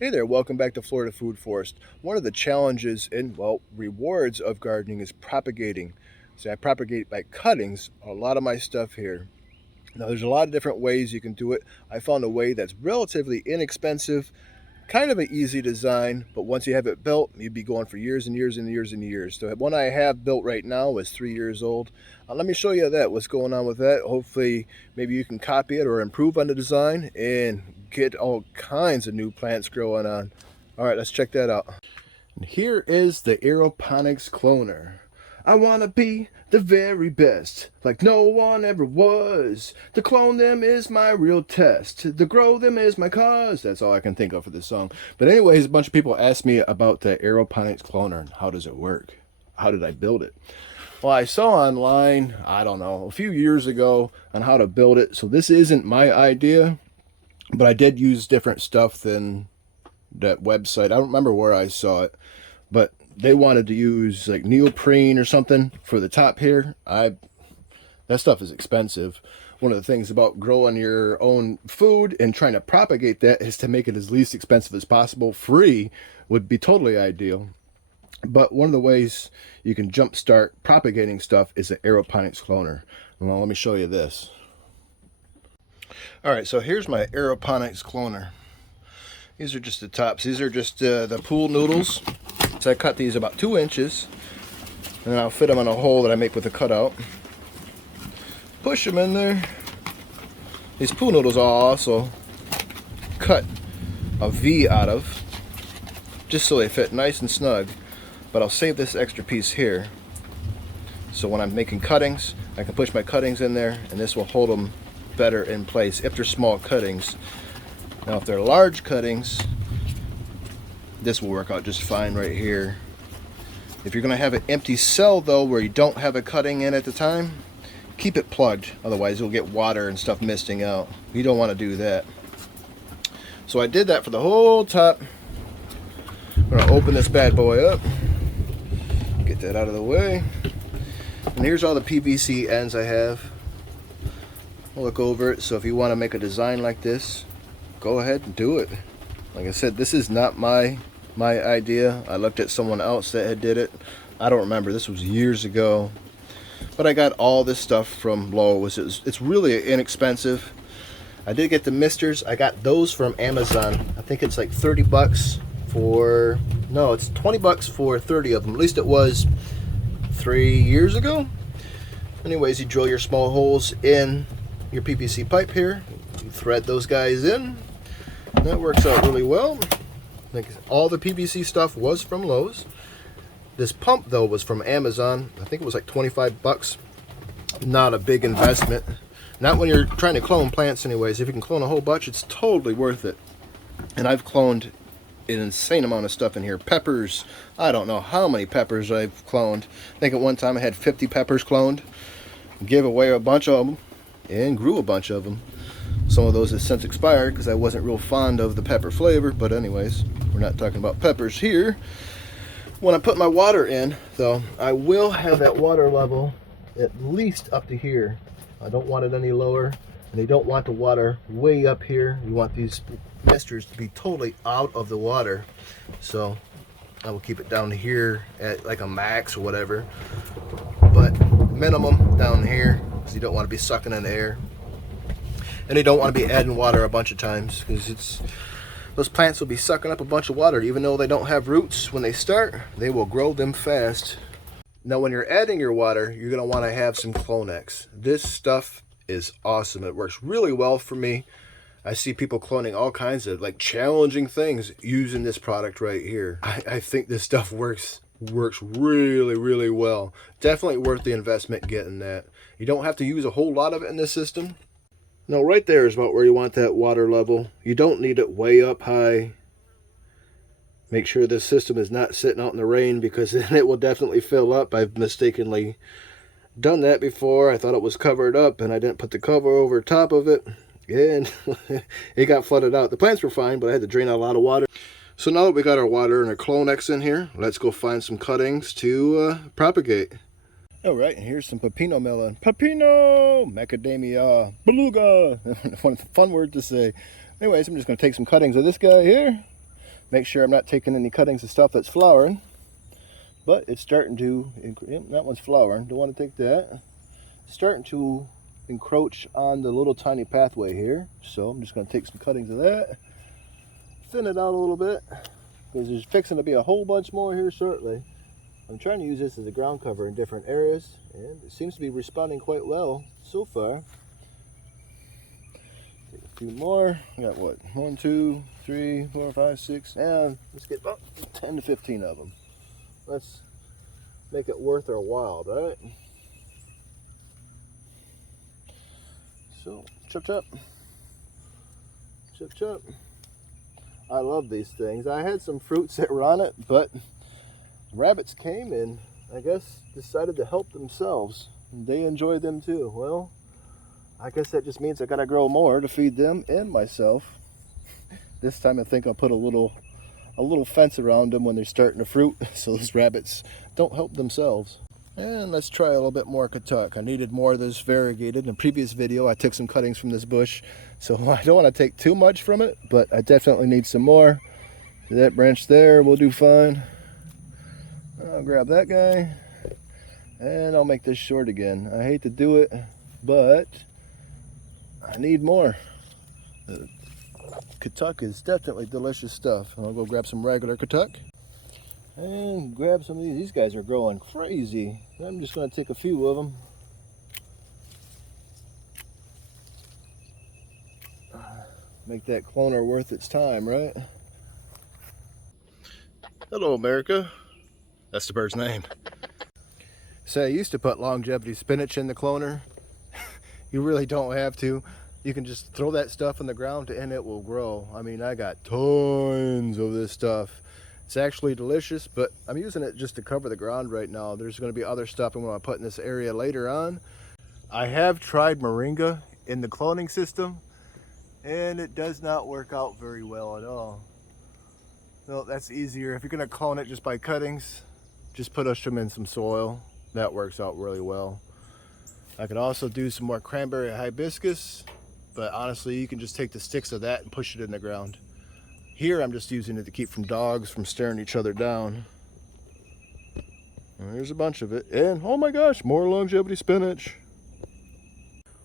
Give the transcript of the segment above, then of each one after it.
Hey there, welcome back to Florida Food Forest. One of the challenges and, well, rewards of gardening is propagating. So I propagate by cuttings a lot of my stuff here. Now, there's a lot of different ways you can do it. I found a way that's relatively inexpensive, kind of an easy design, but once you have it built, you'd be going for years and years and years and years. The one I have built right now is 3 years old. Let me show you that, what's going on with that. Hopefully, maybe you can copy it or improve on the design and get all kinds of new plants growing on. All right, let's check that out. And here is the Aeroponics Cloner. I wanna be the very best, like no one ever was. To clone them is my real test. To grow them is my cause. That's all I can think of for this song. But anyways, a bunch of people asked me about the Aeroponics Cloner and how does it work? How did I build it? Well, I saw online, I don't know, a few years ago on how to build it. So this isn't my idea, but I did use different stuff than that website. I don't remember where I saw it, but they wanted to use like neoprene or something for the top here. That stuff is expensive. One of the things about growing your own food and trying to propagate that is to make it as least expensive as possible. Free would be totally ideal. But one of the ways you can jumpstart propagating stuff is an aeroponics cloner. Well, let me show you this. All right, so here's my aeroponics cloner. These are just the tops. These are just the pool noodles. So I cut these about 2 inches, and then I'll fit them in a hole that I make with a cutout. Push them in there. These pool noodles I'll also cut a V out of, just so they fit nice and snug. But I'll save this extra piece here, so when I'm making cuttings, I can push my cuttings in there, and this will hold them better in place if they're small cuttings. Now if they're large cuttings, this will work out just fine right here. If you're going to have an empty cell though, where you don't have a cutting in at the time, keep it plugged, otherwise you'll get water and stuff misting out. You don't want to do that. So I did that for the whole top. I'm going to open this bad boy up, get that out of the way, and here's all the PVC ends I have. I'll look over it. So if you want to make a design like this, go ahead and do it. Like I said, this is not my idea. I looked at someone else that had did it. I don't remember, this was years ago, but I got all this stuff from Lowe's. It's really inexpensive. I did get the misters. I got those from Amazon. I think it's like 30 bucks for, no, it's 20 bucks for 30 of them. At least it was 3 years ago. Anyways, you drill your small holes in your PVC pipe here. You thread those guys in. That works out really well. Like, all the PVC stuff was from Lowe's. This pump though was from Amazon. I think it was like 25 bucks. Not a big investment. Not when you're trying to clone plants anyways. If you can clone a whole bunch, it's totally worth it. And I've cloned an insane amount of stuff in here. Peppers, I don't know how many peppers I've cloned. I think at one time I had 50 peppers cloned. Gave away a bunch of them and grew a bunch of them. Some of those have since expired because I wasn't real fond of the pepper flavor, but anyways, we're not talking about peppers here. When I put my water in, though, I will have that water level at least up to here. I don't want it any lower, and you don't want the water way up here. You want these misters to be totally out of the water. So I will keep it down here at like a max or whatever, but minimum down here, because you don't want to be sucking in the air. And you don't want to be adding water a bunch of times, because those plants will be sucking up a bunch of water. Even though they don't have roots when they start, they will grow them fast. Now when you're adding your water, you're going to want to have some Clonex. This stuff is awesome. It works really well for me. I see people cloning all kinds of like challenging things using this product right here. I think this stuff works really, really well. Definitely worth the investment getting that. You don't have to use a whole lot of it in this system. Now right there is about where you want that water level. You don't need it way up high. Make sure this system is not sitting out in the rain, because then it will definitely fill up. I've mistakenly done that before. I thought it was covered up and I didn't put the cover over top of it, and it got flooded out. The plants were fine, but I had to drain out a lot of water. So now that we got our water and our Clonex in here, let's go find some cuttings to propagate. All right, and here's some pepino melon. Pepino! Macadamia. Beluga! Fun word to say. Anyways, I'm just going to take some cuttings of this guy here. Make sure I'm not taking any cuttings of stuff that's flowering. But it's starting to, that one's flowering, don't want to take that. It's starting to encroach on the little tiny pathway here. So I'm just going to take some cuttings of that, thin it out a little bit, because there's fixing to be a whole bunch more here shortly. I'm trying to use this as a ground cover in different areas, and it seems to be responding quite well so far. Take a few more. I got what? 1, 2, 3, 4, 5, 6, and let's get about 10 to 15 of them. Let's make it worth our while, right? So, chop chop. Chop chop. I love these things. I had some fruits that were on it, but rabbits came and I guess decided to help themselves. And they enjoy them too. Well, I guess that just means I gotta grow more to feed them and myself. This time I think I'll put a little fence around them when they're starting to fruit so those rabbits don't help themselves. And let's try a little bit more Katuk. I needed more of this variegated. In a previous video I took some cuttings from this bush, so I don't want to take too much from it, but I definitely need some more. That branch there will do fine. I'll grab that guy and I'll make this short again. I hate to do it, but I need more. Katuk is definitely delicious stuff. I'll go grab some regular Katuk and grab some of these. These guys are growing crazy. I'm just going to take a few of them. Make that cloner worth its time, right? Hello, America. That's the bird's name. So I used to put longevity spinach in the cloner. You really don't have to. You can just throw that stuff in the ground and it will grow. I mean, I got tons of this stuff. It's actually delicious, but I'm using it just to cover the ground right now. There's going to be other stuff I'm going to put in this area later on. I have tried moringa in the cloning system, and it does not work out very well at all. No, that's easier. If you're going to clone it just by cuttings, just push them in some soil. That works out really well. I could also do some more cranberry hibiscus, but honestly, you can just take the sticks of that and push it in the ground. Here, I'm just using it to keep from dogs from staring each other down. And there's a bunch of it. And, oh my gosh, more longevity spinach.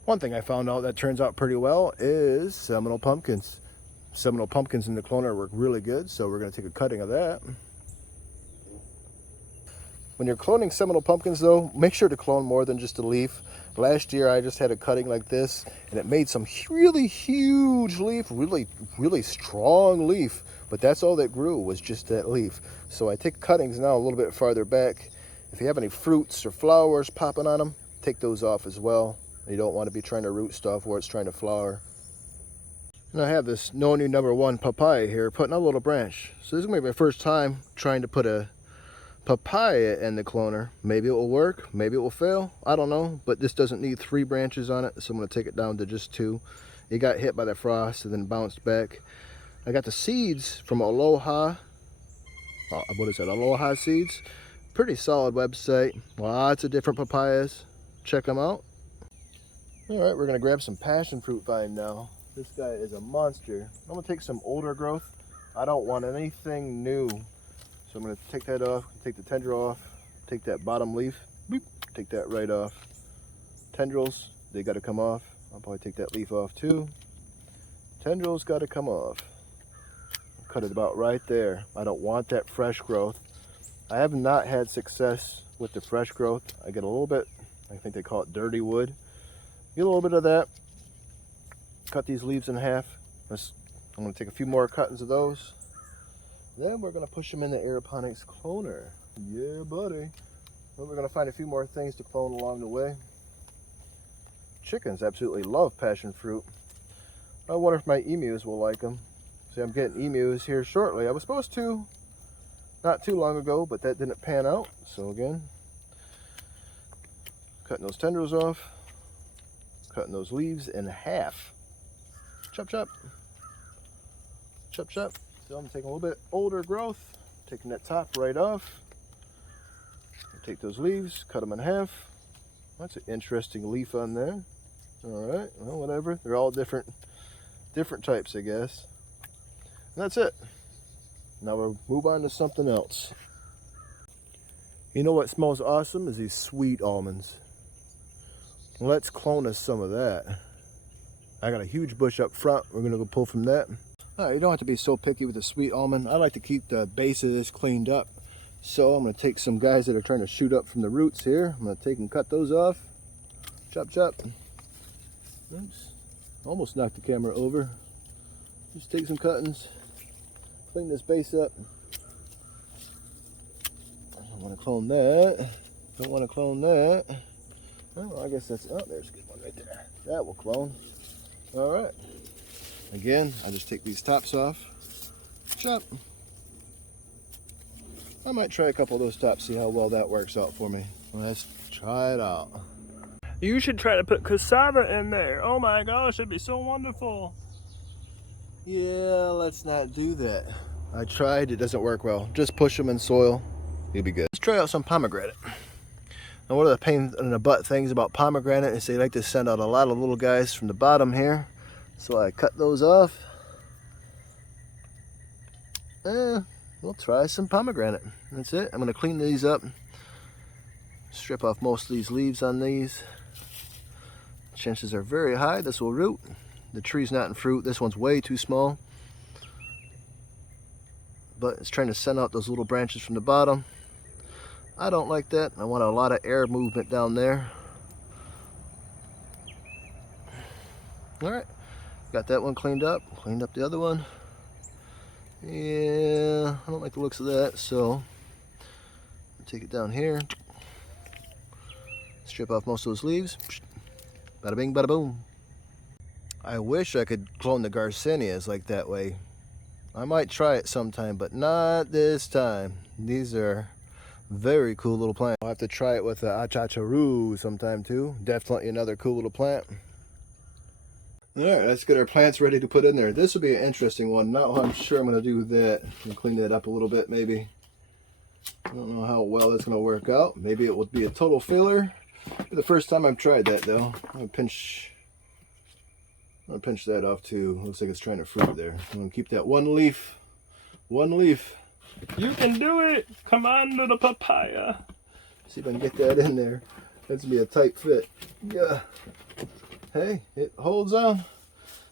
One thing I found out that turns out pretty well is Seminole pumpkins. Seminole pumpkins in the cloner work really good, so we're going to take a cutting of that. When you're cloning Seminole pumpkins though, make sure to clone more than just a leaf. Last year I just had a cutting like this and it made some really huge leaf, really strong leaf, but that's all that grew was just that leaf. So I take cuttings now a little bit farther back. If you have any fruits or flowers popping on them, take those off as well. You don't want to be trying to root stuff where it's trying to flower. And I have this Nonu #1 papaya here putting out a little branch. So this is going to be my first time trying to put a papaya in the cloner. Maybe it will work, maybe it will fail, I don't know, but this doesn't need 3 branches on it, so I'm going to take it down to just 2. It got hit by the frost and then bounced back. I got the seeds from Aloha. What is that? Aloha Seeds. Pretty solid website. Lots of different papayas. Check them out. All right, we're going to grab some passion fruit vine now. This guy is a monster. I'm going to take some older growth. I don't want anything new. So I'm going to take that off, take the tendril off, take that bottom leaf, boop, take that right off. Tendrils, they got to come off. I'll probably take that leaf off too. Tendrils got to come off. Cut it about right there. I don't want that fresh growth. I have not had success with the fresh growth. I get a little bit, I think they call it dirty wood. Get a little bit of that. Cut these leaves in half. I'm going to take a few more cuttings of those. Then we're going to push them in the aeroponics cloner. Yeah, buddy. Then we're going to find a few more things to clone along the way. Chickens absolutely love passion fruit. I wonder if my emus will like them. See, I'm getting emus here shortly. I was supposed to not too long ago, but that didn't pan out. So again, cutting those tendrils off, cutting those leaves in half. Chop, chop. Chop, chop. So I'm taking a little bit older growth, taking that top right off. Take those leaves, cut them in half. That's an interesting leaf on there. All right, well, whatever. They're all different types, I guess. And that's it. Now we'll move on to something else. You know what smells awesome is these sweet almonds. Let's clone us some of that. I got a huge bush up front. We're gonna go pull from that. All right, you don't have to be so picky with the sweet almond. I like to keep the base of this cleaned up. So I'm gonna take some guys that are trying to shoot up from the roots here. I'm gonna take and cut those off. Chop, chop. Oops, almost knocked the camera over. Just take some cuttings, clean this base up. I don't wanna clone that. Don't wanna clone that. Oh, I guess that's, oh, there's a good one right there. That will clone. All right. Again, I just take these tops off. Chop. I might try a couple of those tops, see how well that works out for me. Let's try it out. You should try to put cassava in there. Oh my gosh, it'd be so wonderful. Yeah, let's not do that. I tried, it doesn't work well. Just push them in soil, you'll be good. Let's try out some pomegranate. Now one of the pain in the butt things about pomegranate is they like to send out a lot of little guys from the bottom here. So I cut those off. We'll try some pomegranate. That's it. I'm gonna clean these up. Strip off most of these leaves on these. Chances are very high this will root. The tree's not in fruit. This one's way too small. But it's trying to send out those little branches from the bottom. I don't like that. I want a lot of air movement down there. All right, got that one cleaned up. Cleaned up the other one. Yeah, I don't like the looks of that, so take it down here. Strip off most of those leaves. Bada bing, bada boom. I wish I could clone the Garcinias like that way. I might try it sometime, but not this time. These are very cool little plants. I'll have to try it with the achacharu sometime too. Definitely another cool little plant. All right, let's get our plants ready to put in there. This will be an interesting one. Now I'm sure I'm going to do that and clean that up a little bit maybe. I don't know how well that's going to work out. Maybe it will be a total failure. The first time I've tried that though. I'm going to pinch that off too. Looks like it's trying to fruit there. I'm going to keep that one leaf. One leaf. You can do it. Come on, little papaya. See if I can get that in there. That's going to be a tight fit. Yeah. Hey, it holds on.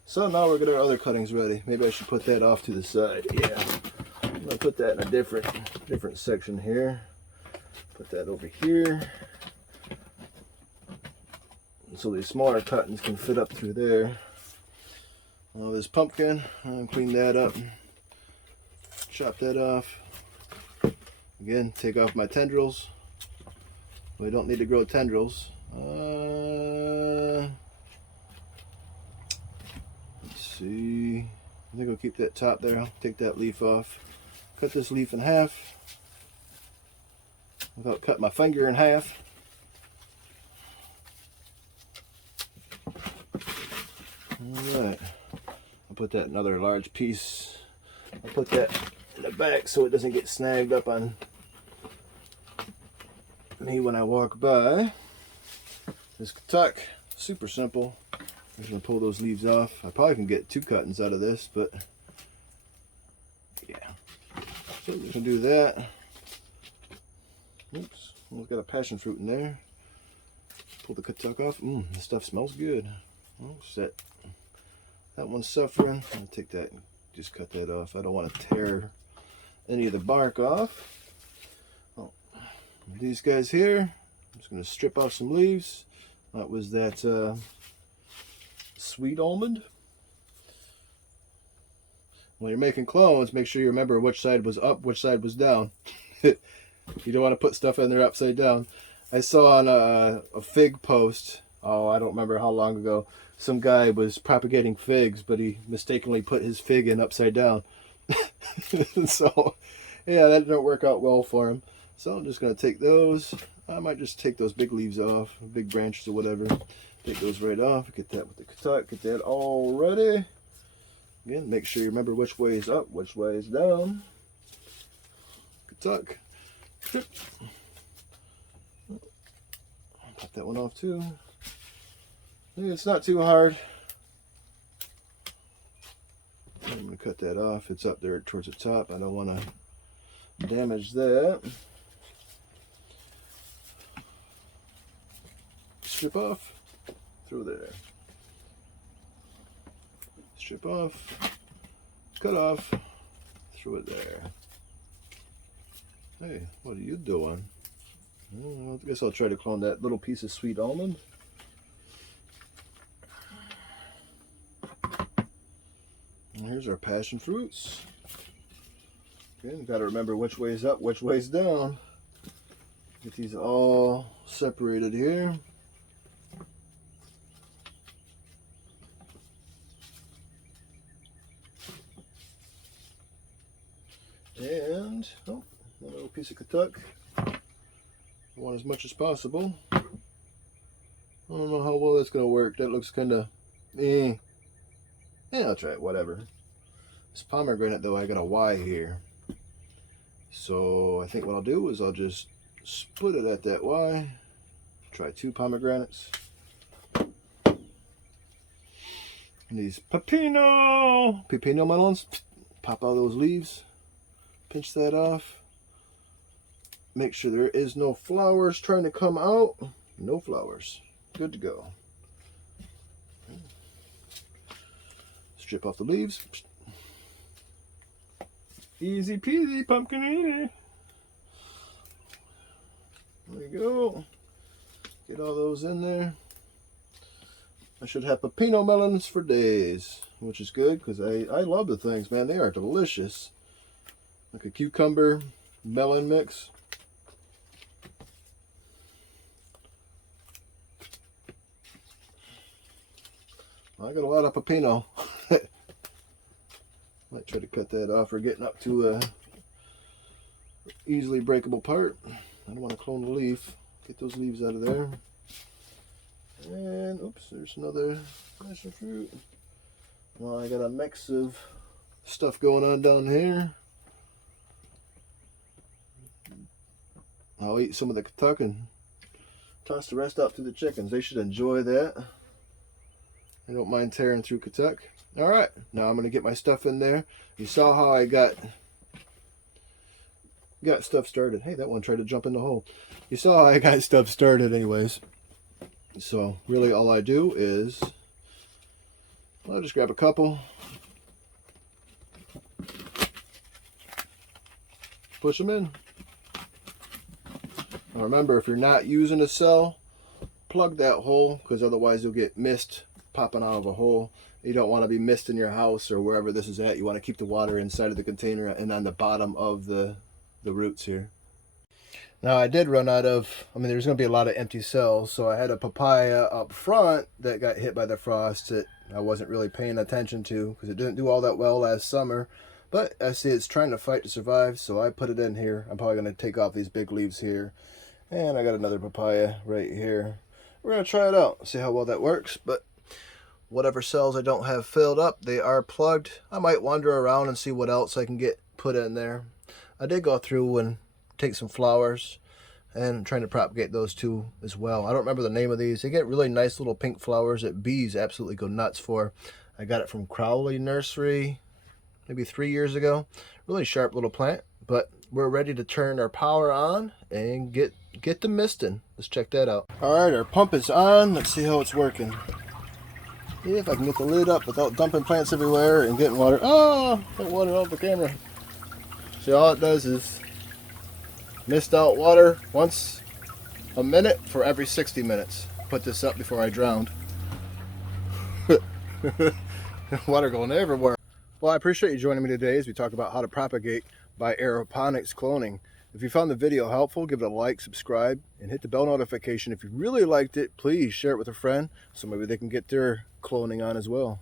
So now we're getting our other cuttings ready. Maybe I should put that off to the side. Yeah. I'm going to put that in a different section here. Put that over here. So these smaller cuttings can fit up through there. Now this pumpkin, I'll clean that up. Chop that off. Again, take off my tendrils. We don't need to grow tendrils. Let's see. I think I'll keep that top there. I'll take that leaf off. Cut this leaf in half without cutting my finger in half. Alright. I'll put that in another large piece. I'll put that in the back so it doesn't get snagged up on me when I walk by. This tuck, super simple. I'm just gonna pull those leaves off. I probably can get 2 cuttings out of this, but yeah. So we're gonna do that. Oops, we've got a passion fruit in there. Pull the tuck off. This stuff smells good. Oh, set. That one's suffering. I'm gonna take that, just cut that off. I don't want to tear any of the bark off. Oh, these guys here, I'm just gonna strip off some leaves. That was that sweet almond. When you're making clones, make sure you remember which side was up, which side was down. You don't want to put stuff in there upside down. I saw on a fig post, oh, I don't remember how long ago, some guy was propagating figs, but he mistakenly put his fig in upside down. So, yeah, that didn't work out well for him. So I'm just going to take those. I might just take those big leaves off, big branches or whatever. Take those right off. Get that with the tuck. Get that all ready. Again, make sure you remember which way is up, which way is down. Tuck. Pop that one off too. It's not too hard. I'm going to cut that off. It's up there towards the top. I don't want to damage that. Strip off, through there. Strip off, cut off, throw it there. Hey, what are you doing? I guess I'll try to clone that little piece of sweet almond. And here's our passion fruits. Okay, got to remember which way's up, which way's down. Get these all separated here. And oh, a little piece of katuk. I want as much as possible. I don't know how well that's gonna work. That looks kind of yeah, I'll try it, whatever. This pomegranate though, I got a Y here. So I think what I'll do is I'll just split it at that Y. Try 2 pomegranates. And these pepino melons, pop out those leaves. Pinch that off. Make sure there is no flowers trying to come out. No flowers. Good to go. Strip off the leaves. Easy peasy, pumpkin easy. There you go. Get all those in there. I should have pepino melons for days, which is good because I love the things, man. They are delicious. Like a cucumber melon mix. I got a lot of pepino. Might try to cut that off. We're getting up to a easily breakable part. I don't want to clone the leaf. Get those leaves out of there. And oops, there's another passion fruit. Well, I got a mix of stuff going on down here. I'll eat some of the katuk and toss the rest out to the chickens. They should enjoy that. I don't mind tearing through katuk. All right, now I'm gonna get my stuff in there. You saw how I got stuff started. Hey, that one tried to jump in the hole. You saw how I got stuff started anyways. So really all I do is I'll just grab a couple, push them in. Now remember, if you're not using a cell, plug that hole because otherwise you'll get mist popping out of a hole. You don't want to be mist in your house or wherever this is at. You want to keep the water inside of the container and on the bottom of the roots here. Now I did run out of, there's going to be a lot of empty cells, so I had a papaya up front that got hit by the frost that I wasn't really paying attention to because it didn't do all that well last summer. But I see it's trying to fight to survive, so I put it in here. I'm probably going to take off these big leaves here. And I got another papaya right here. We're going to try it out, see how well that works. But whatever cells I don't have filled up, they are plugged. I might wander around and see what else I can get put in there. I did go through and take some flowers and I'm trying to propagate those too as well. I don't remember the name of these. They get really nice little pink flowers that bees absolutely go nuts for. I got it from Crowley Nursery maybe 3 years ago. Really sharp little plant, but we're ready to turn our power on and get the misting. Let's check that out. All right, our pump is on. Let's see how it's working. Yeah, if I can get the lid up without dumping plants everywhere and getting water. Oh, got water off the camera. See, all it does is mist out water once a minute for every 60 minutes. Put this up before I drowned. Water going everywhere. Well, I appreciate you joining me today as we talk about how to propagate by aeroponics cloning. If you found the video helpful, give it a like, subscribe, and hit the bell notification. If you really liked it, please share it with a friend so maybe they can get their cloning on as well.